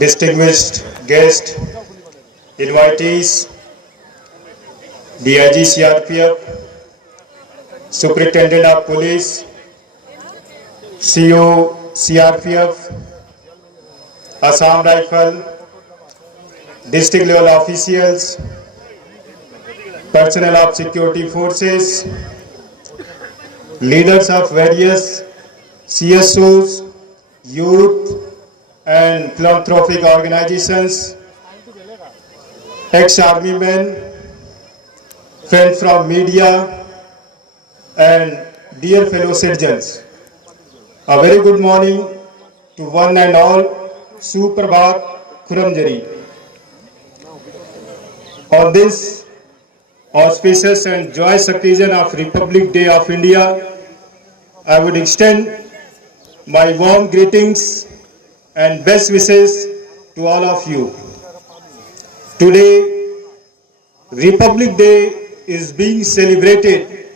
distinguished guests, invitees, DIG CRPF, Superintendent of Police, CO CRPF, Assam Rifle, district level officials, personnel of security forces, leaders of various CSOs, youth and philanthropic organizations, ex-army men, friends from media, and dear fellow citizens. A very good morning to one and all. Suprabhat Khuramjari. On this auspicious and joyous occasion of Republic Day of India, I would extend my warm greetings and best wishes to all of you. Today, Republic Day is being celebrated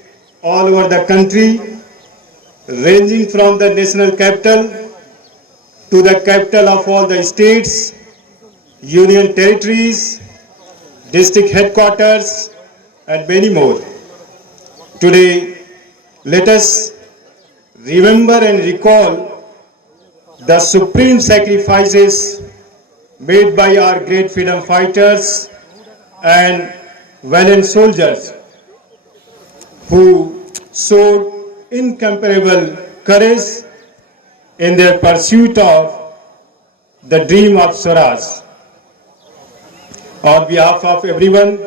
all over the country, ranging from the national capital to the capital of all the states, union territories, district headquarters, and many more. Today, let us remember and recall the supreme sacrifices made by our great freedom fighters and valiant soldiers who showed incomparable courage in their pursuit of the dream of Swaraj. On behalf of everyone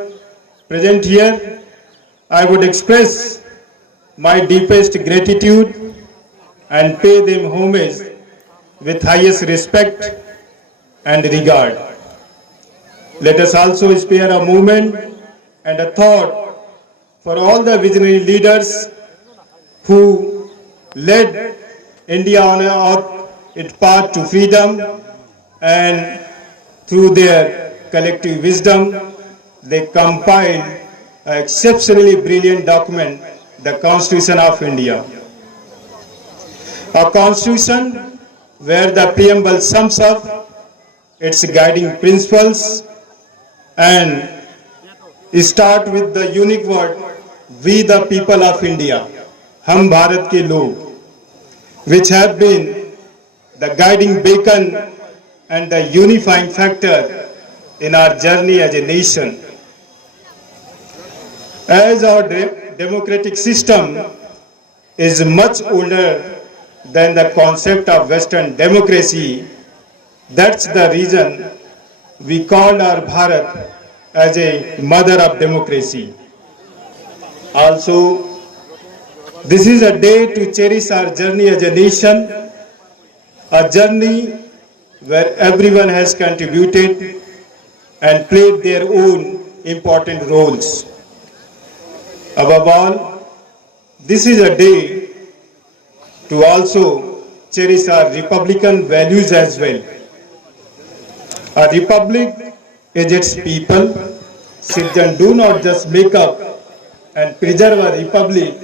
present here, I would express my deepest gratitude and pay them homage with highest respect and regard. Let us also spare a moment and a thought for all the visionary leaders who led India on its path to freedom, and through their collective wisdom, they compiled an exceptionally brilliant document, the Constitution of India. A constitution where the preamble sums up its guiding principles and start with the unique word, we the people of India, Hum Bharat ke log, which have been the guiding beacon and the unifying factor in our journey as a nation. As our democratic system is much older than the concept of Western democracy, that's the reason we called our Bharat as a mother of democracy. Also, this is a day to cherish our journey as a nation, a journey where everyone has contributed and played their own important roles. Above all, this is a day to also cherish our republican values as well. A republic is its people. Citizens do not just make up and preserve a republic,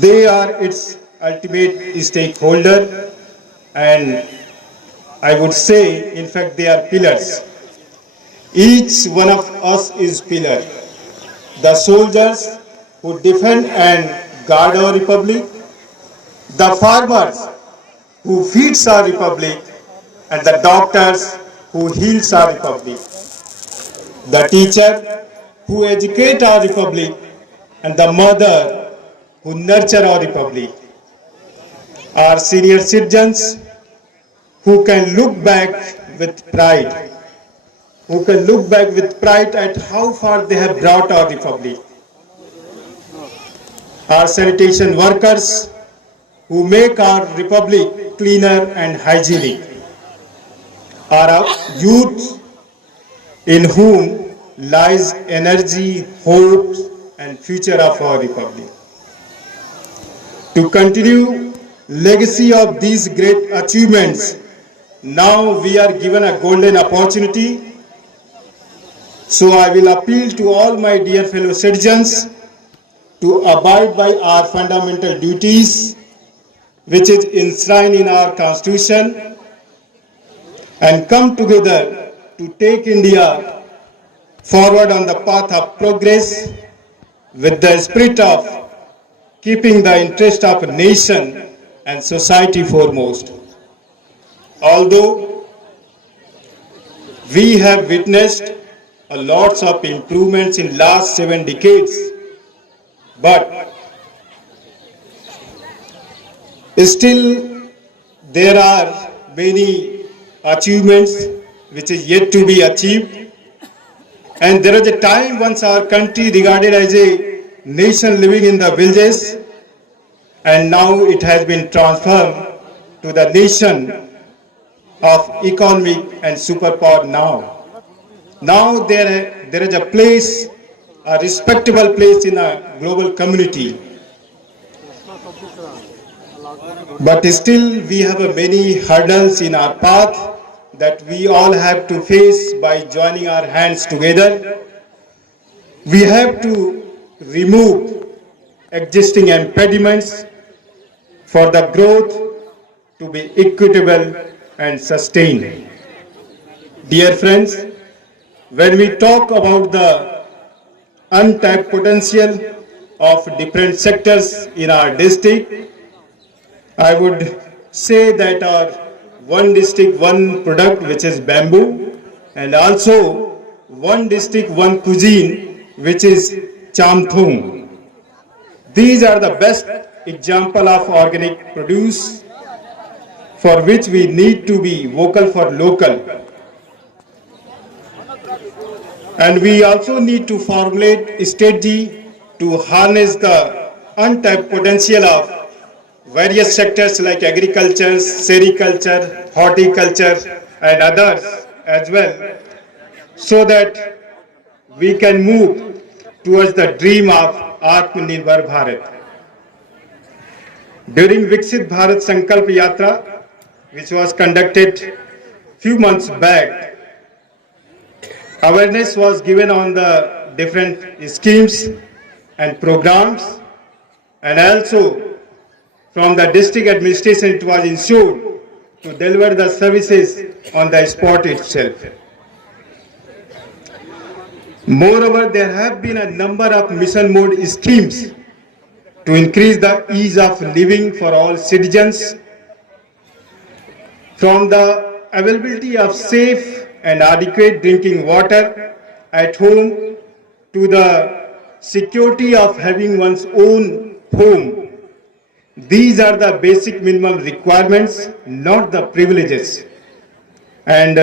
they are its ultimate stakeholder, and I would say, in fact, they are pillars. Each one of us is pillar. The soldiers who defend and guard our republic, the farmers who feeds our republic, and the doctors who heals our republic, the teacher who educate our republic, and the mother who nurture our republic, our senior citizens who can look back with pride, at how far they have brought our republic, our sanitation workers who make our republic cleaner and hygienic, our youth in whom lies energy, hope, and future of our republic. To continue legacy of these great achievements, now we are given a golden opportunity. So I will appeal to all my dear fellow citizens to abide by our fundamental duties, which is enshrined in our Constitution, and come together to take India forward on the path of progress with the spirit of keeping the interest of a nation and society foremost. Although we have witnessed a lots of improvements in last 7 decades, but still there are many achievements which is yet to be achieved. And there was a time once our country regarded as a nation living in the villages, and now it has been transformed to the nation of economic and superpower now. Now there is a place, a respectable place in a global community. But still we have many hurdles in our path that we all have to face by joining our hands together. We have to remove existing impediments for the growth to be equitable and sustained. Dear friends, when we talk about the untapped potential of different sectors in our district, I would say that our one district, one product, which is bamboo, and also one district, one cuisine, which is chamthung. These are the best example of organic produce for which we need to be vocal for local. And we also need to formulate a strategy to harness the untapped potential of various sectors like agriculture, sericulture, horticulture, and others as well, so that we can move towards the dream of Atmanirbhar Bharat. During Viksit Bharat Sankalp Yatra, which was conducted few months back, awareness was given on the different schemes and programs, and also from the district administration it was ensured to deliver the services on the spot itself. Moreover, there have been a number of mission mode schemes to increase the ease of living for all citizens, from the availability of safe and adequate drinking water at home to the security of having one's own home. These are the basic minimum requirements, not the privileges. And